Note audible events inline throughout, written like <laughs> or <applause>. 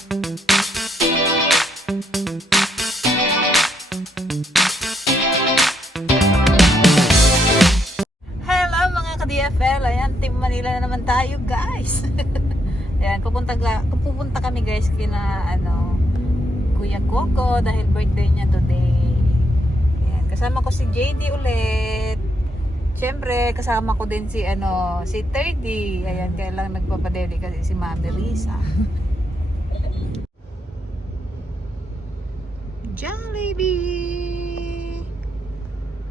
Hello mga ka-DFL. Ayan, Team Manila na naman tayo guys. <laughs> Ayan, pupunta, pupunta kami guys kina ano, Kuya Coco dahil birthday niya today. Ayan, kasama ko si JD ulit. Siyempre, kasama ko din si ano, si 30. Ayan, kaya lang nagpapadeli kasi si Mami Risa. <laughs> Jollibee!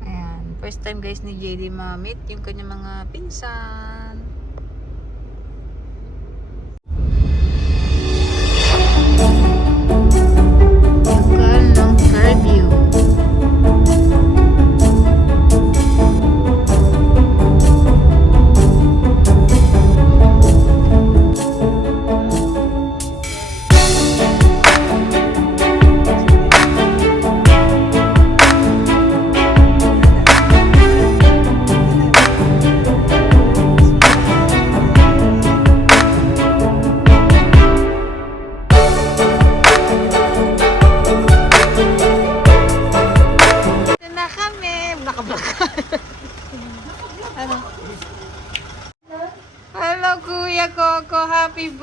Ayan, first time guys ni JD ma-meet yung kanyang mga pinsan.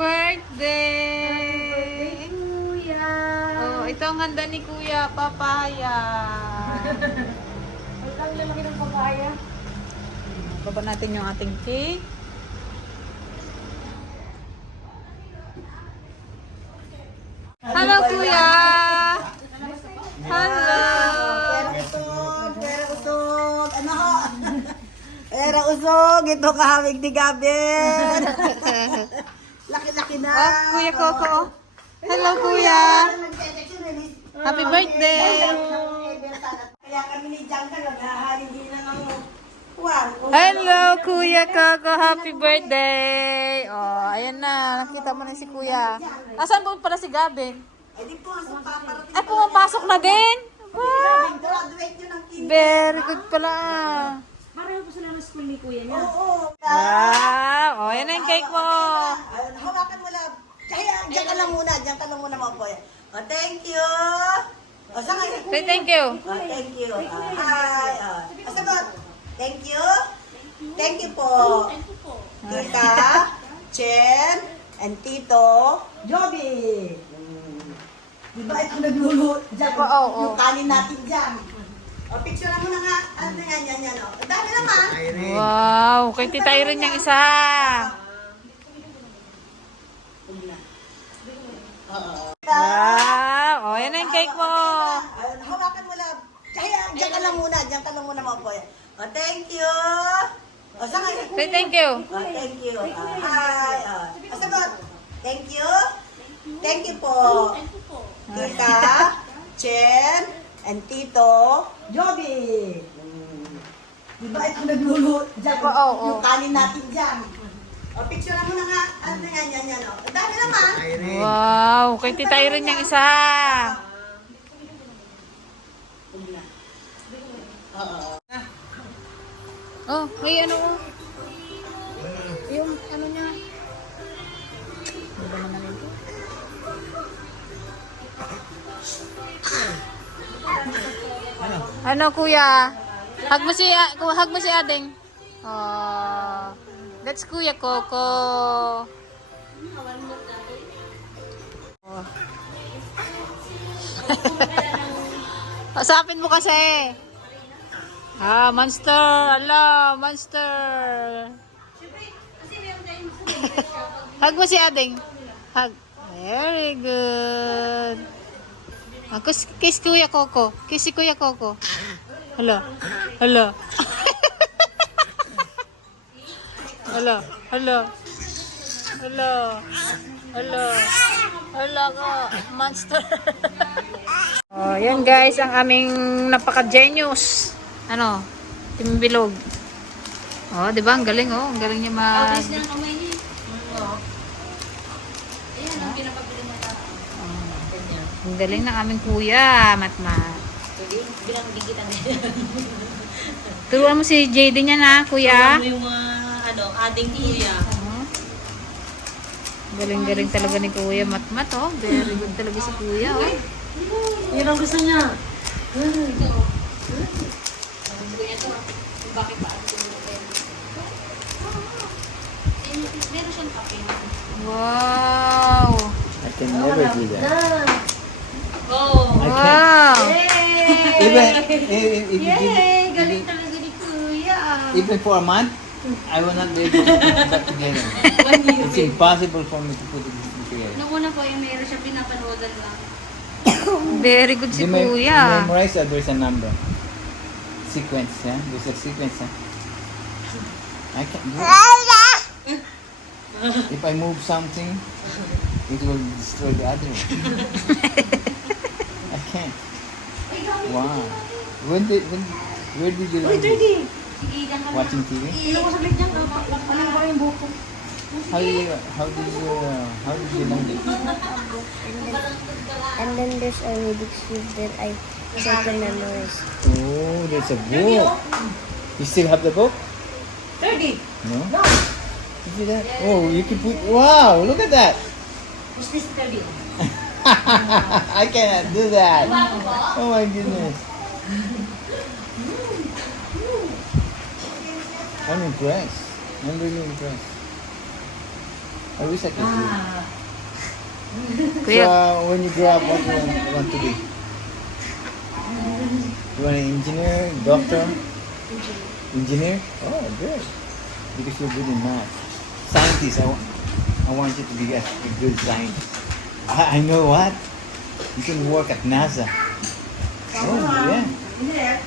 Happy birthday! Kuya! Oh, ito ang handa ni Kuya, papaya. <laughs> Ang lalaki ng papaya. Baba natin yung ating cake. Hello, Kuya! Hello! Usog, usog, ano <laughs> usog, ito kahamig ni Gabin. <laughs> Laki-laki na. Oh, Kuya Coco. Hello, Kuya! Happy birthday! Kaya kami ni Jangka naghahalin din na ng. Hello, Kuya Coco. Happy birthday! Oh, ayan na. Nakita mo na si Kuya. Asan po pala si Gabin? Eh. Ay, pumapasok na din! Wow! Very good pala. Po sila ng school ni kuya niya. Oo. Wow! Oh, ayan na yung cake mo. Ayun, hawakan mo lang. Kaya, diyan ka lang muna, diyan ka lang muna mga boy. Oh, thank you. Oh, saan kayo? Say thank you. Oh, thank you. Ah, hi. Oh. Oh, sagot. Thank you. Thank you po. Tita, Chen, and Tito, Joby. Mm. Di ba ito naglulu dyan? Oo, oo. Yung kanin natin dyan. O, picture mo na nga. Ano yan, yan, yan. O. Ang dami naman. Wow! Kay Tita Irene yung isa. Wow! Oh, ayan na yung cake mo. Ayun, hawakan mo lang. Kaya, diyan ka lang muna. Diyan ka lang muna mga boy. Oh, thank you. O, saan kayo? Say thank you. Oh, thank you. Hi. Oh. Oh, sagot. Thank you. Thank you po. Tita, Chen, and Tito, Joby. Mm. Di ba ito naglulu dyan? Oo, oo. Yung kanin natin dyan. O, picture mo na nga. Ano yan, yan, yan. O. Ang dami naman. Wow! Kay Tita Irene yung isa. Oh, may ano oh. Yung Ano kuya? Hug mo si ah, ku- hug mo si Ading. Oh. That's Kuya Coco. <laughs> Oh. Pasapin mo kasi. Ah, monster. Ala, monster. <laughs> Hug mo si Ading. Hug. Very good. Ah, kiss, kiss Kuya Coco. Kiss si Kuya Coco. Hala. Hala. Hala. Hala. Hala. Hala. Hala ka. Monster. oh, yan guys, ang aming napaka-genius. Ano? Timbilog. Oh, di ba? Ang galing oh. Ang galing niya ma... Alis na ang kamay niya. Ayan ang pinapabili na tao. Ang galing ng aming kuya, Matmat. Bilang gigitan <laughs> Turuan mo si JD niya na, kuya. Ano yung mga ano, ading kuya. Oh. Galing-galing talaga ni Kuya Matmat, oh. Very good talaga si Kuya, oh. Yun ang gusto niya. Bakit pa Meron siyang kape. Wow! I can never do that. Wow! Even if, if you give, Yay! Galing talaga ni Kuya. even for a month, I will not be able to put it back together. <laughs> It's impossible for me to put it together. Nung una po yung meron siya pinapanoodal lang. <coughs> Very good si You mem- Kuya. memorize that there's a number. Sequence, yeah? There's a sequence, huh? I can't do it. <laughs> If I move something, it will destroy the other one. <laughs> Wow. When did, when, where did you learn this? Sige, dyan ka na. Watching TV? Ilang ko saglit dyan. Alam ko yung buko. How do you, how do you, uh, how did you learn this? And then there's a Rubik's Cube that I try to memorize. Oh, there's a book. You still have the book? 30. No? You see that? Oh, you can put, wow, look at that. What's this 30? <laughs> I cannot do that. Oh my goodness. I'm impressed. I'm really impressed. I wish I could do it. So, Kuya, uh, when you grow up, what do you want, want to be? You want an engineer, doctor? Engineer? Oh, good. Because you're good in math. Scientist, I, wa- I want you to be a, a good scientist. I, I know what? You can work at NASA. Oh, yeah.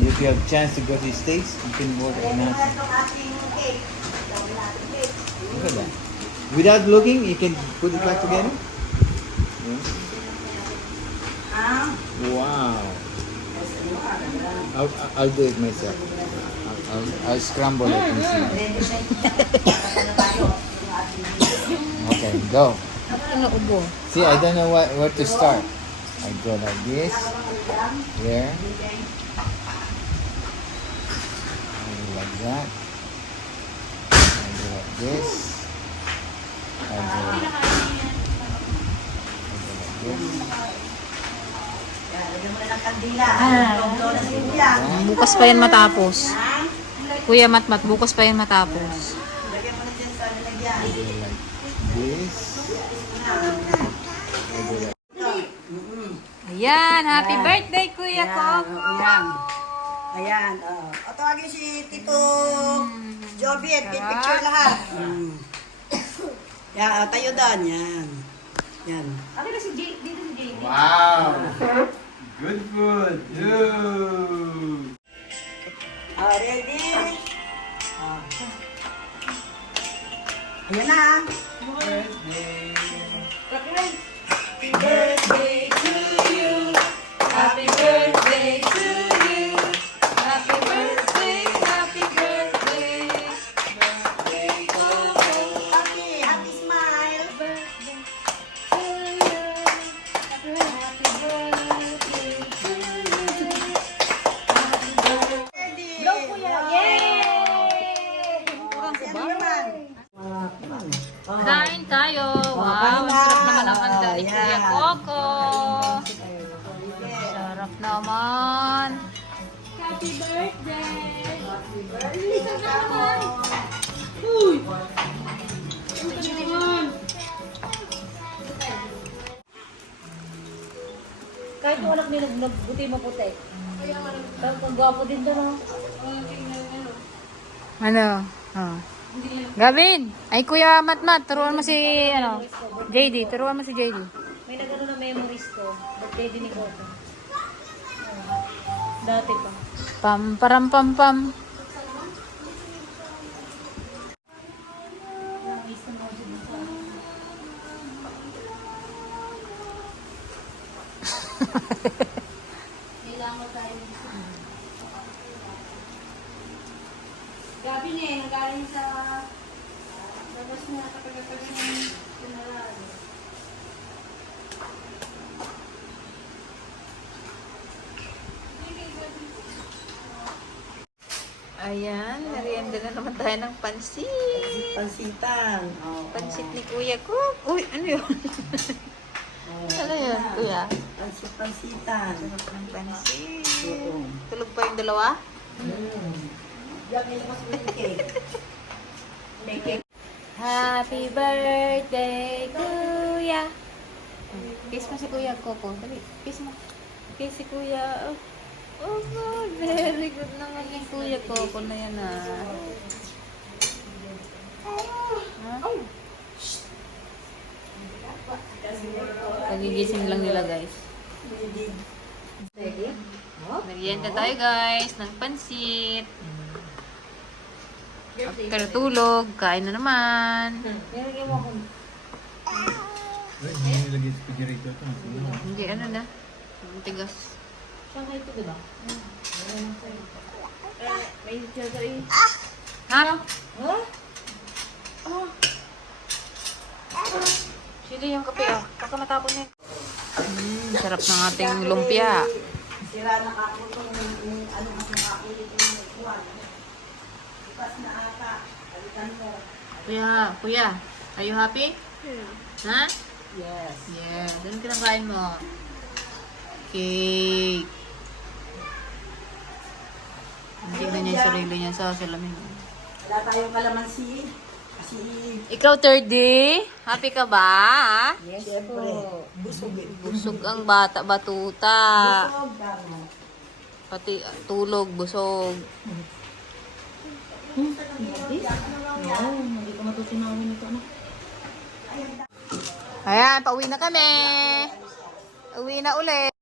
If you have a chance to go to the States, you can work at NASA. Itong ating cake. Gawin natin cake. Look at that. Without looking, you can put it back together. Yeah. Ah. Wow. I'll, I'll do it myself. I'll, I'll, I'll scramble it. and see. Ready siya. Para na tayo. Yung ating Okay, go. Ano ubo? See, I don't know what, where to start. I go like this. Here. I go like that. I go like this. I go, I go like this. Na na Kuya. Bukas pa yan matapos. Kuya Matmat, bukas pa yan matapos. Lagyan mo na dyan sa lalagyan. I go like this. I go like Ayan, happy birthday Kuya Coco! Ayan. Ayan. Oh. O, tawagin si Tito Joby at picture lahat. Mm. Yan, oh, tayo doon. Yan. Yan. Ako na si Jay. Dito si Jay. Wow! Good food! Dude! Oh, ready? Oh. Ayan na. Birthday! Birthday Kahit yung anak nila nagbuti maputi. Ang gwapo din to, no? Ano? Oh. Gavin! Ay, Kuya Matmat, turuan mo si, ano, JD. Turuan mo si JD. May nagano na memories ko. Birthday din ni Coco. Dati pa. Pam, param, pam, pam. Gabi niya, eh, nagaling sa labas na kapag-kapag ng pinaraan. Ayan, merienda na naman tayo ng pansit. Pansitan. Oh, Pansit ni Kuya ko. Uy, ano yun? <laughs> Kuya? Pansit, pansitan. Sarap ng pansit. Oo. Tulog pa yung dalawa? Cake. <laughs> Happy birthday, Kuya. Kiss mo si Kuya Coco. Dali, kiss mo. Kiss si Kuya. Oh, oh. Very good naman yung Kuya Coco na yan ah. Ha? Pagigising lang nila guys. Merienda tayo guys ng pansit. After tulog, kain na naman. Wait, hindi nilagay sa refrigerator ito. Hindi, ano na. Tigas. Ha? Sili yung kape ah. Baka matapon yun. Mm, sarap ng ating lumpia. Sira na kako itong ano mas nakakulit yung kuwan. Ipas na ata. Alitan mo. Kuya, kuya, are you happy? Ha? Yes. Yeah. Ganun kinakain mo. Cake. Tignan niya yung sarili niya sa salamin. Wala tayong kalamansi. Ikaw, third day? Happy ka ba? yes, siyempre, busog eh. Busog ang bata, batuta. Busog, tama. Pati tulog, busog. Ayan, pauwi na kami. Uwi na ulit.